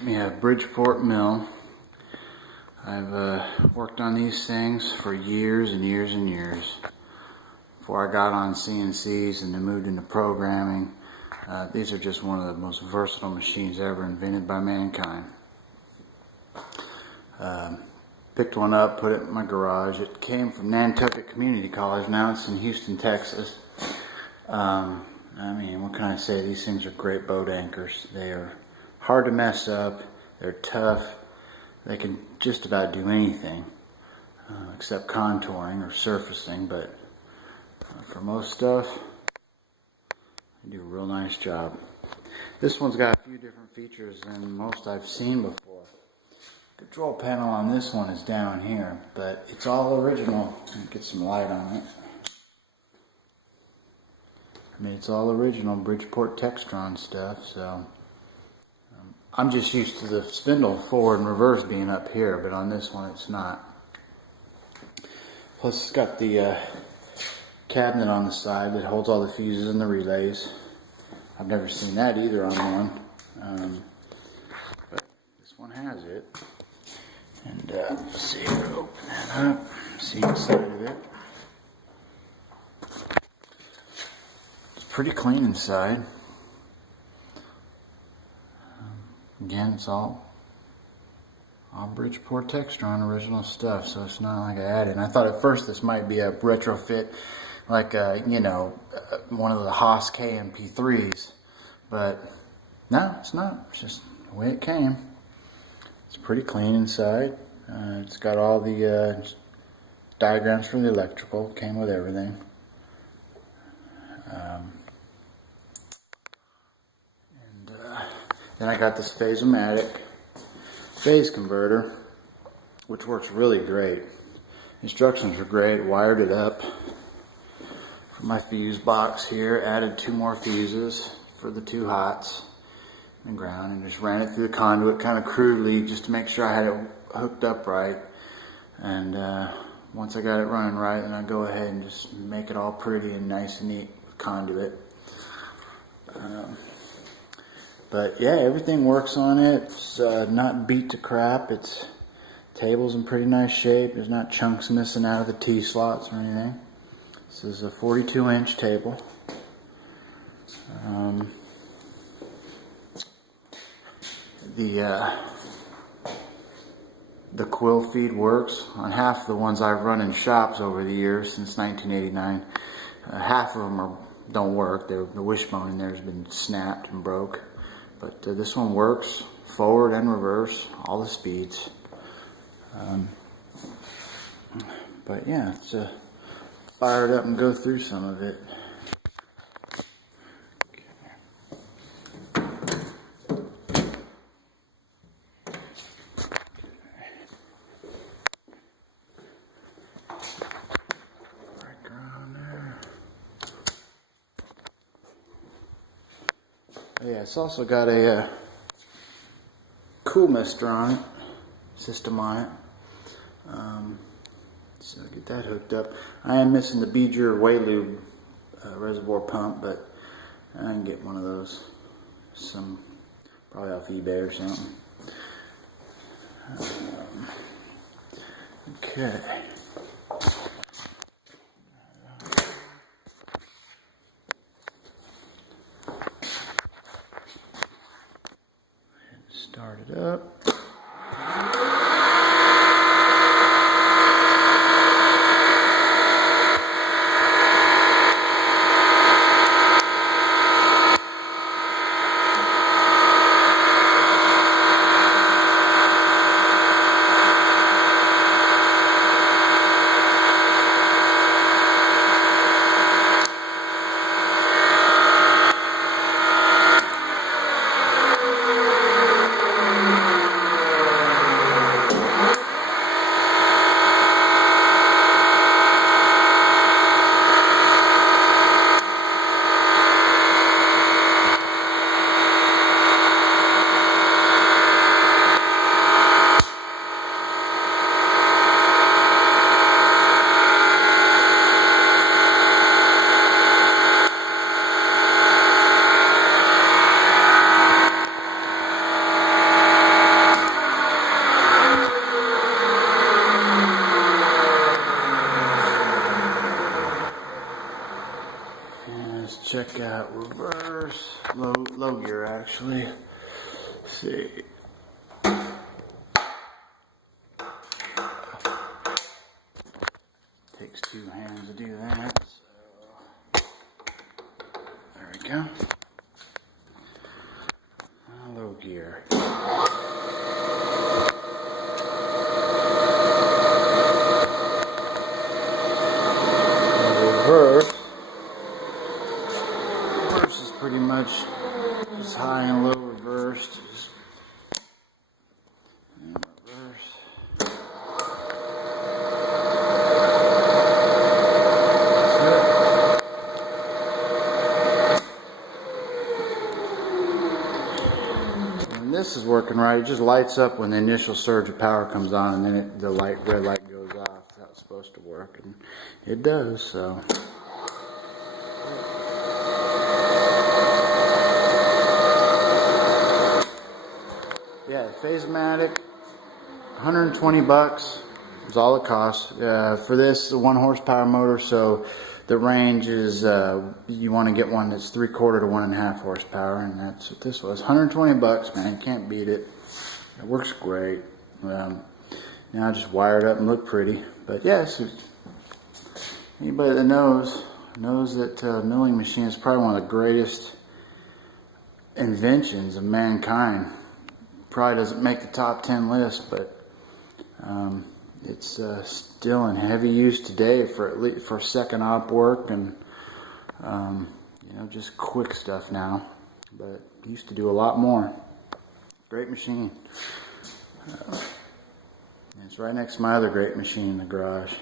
Got me a Bridgeport mill. I've worked on these things for years and years and years. Before I got on CNCs and then moved into programming, these are just one of the most versatile machines ever invented by mankind. Picked one up, put it in my garage. It came from Nantucket Community College. Now it's in Houston, Texas. I mean, what can I say? These things are great boat anchors. They are hard to mess up. They're tough. They can just about do anything except contouring or surfacing, but for most stuff, they do a real nice job. This one's got a few different features than most I've seen before. The control panel on this one is down here, but it's all original. Get some light on it. I mean, it's all original Bridgeport Textron stuff, so I'm just used to the spindle forward and reverse being up here, but on this one it's not. Plus it's got the cabinet on the side that holds all the fuses and the relays. I've never seen that either on one, but this one has it. And let's see, we'll open that up, see inside of it. It's pretty clean inside. Again, it's all Bridgeport Textron original stuff, so it's not like I added. And I thought at first this might be a retrofit, like one of the Haas KMP3s, but no, it's not. It's just the way it came. It's pretty clean inside. It's got all the diagrams for the electrical. Came with everything. Then I got this Phasomatic phase converter, which works really great. Instructions were great. Wired it up for my fuse box here. Added 2 more fuses for the 2 hots and ground, and just ran it through the conduit kind of crudely just to make sure I had it hooked up right. And once I got it running right, then I go ahead and just make it all pretty and nice and neat with conduit. But yeah, everything works on it. It's not beat to crap. It's table's in pretty nice shape. There's not chunks missing out of the T-slots or anything. This is a 42-inch table. The quill feed works on half the ones I've run in shops over the years since 1989. Half of them don't work. The wishbone in there has been snapped and broke. But this one works forward and reverse, all the speeds. But yeah, let's fire it up and go through some of it. Yeah, it's also got a cool mister on it, system on it. So get that hooked up. I am missing the Beeger Waylube reservoir pump, but I can get one of those. Probably off eBay or something. Okay. Start it up. reverse, low gear actually. Let's see. Takes two hands to do that. So there we go. Low gear. Reverse is pretty much just high and low reversed. And reverse. And this is working right. It just lights up when the initial surge of power comes on, and then the red light goes off. That's how it's supposed to work, and it does. So. Yeah, Phase-O-Matic, 120 bucks is all it costs. For this, a 1 horsepower motor, so the range is, you want to get one that's 3/4 to 1.5 horsepower, and that's what this was. 120 bucks, man, can't beat it. It works great. Now I just wire it up and look pretty. But yes, anybody that knows that milling machine is probably one of the greatest inventions of mankind. Probably doesn't make the top 10 list, but it's still in heavy use today for at least for second op work and you know, just quick stuff now. But used to do a lot more. Great machine. It's right next to my other great machine in the garage.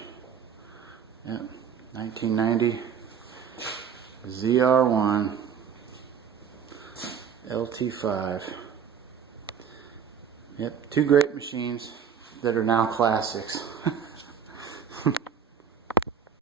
Yep, 1990 ZR1 LT5. Yep, two great machines that are now classics.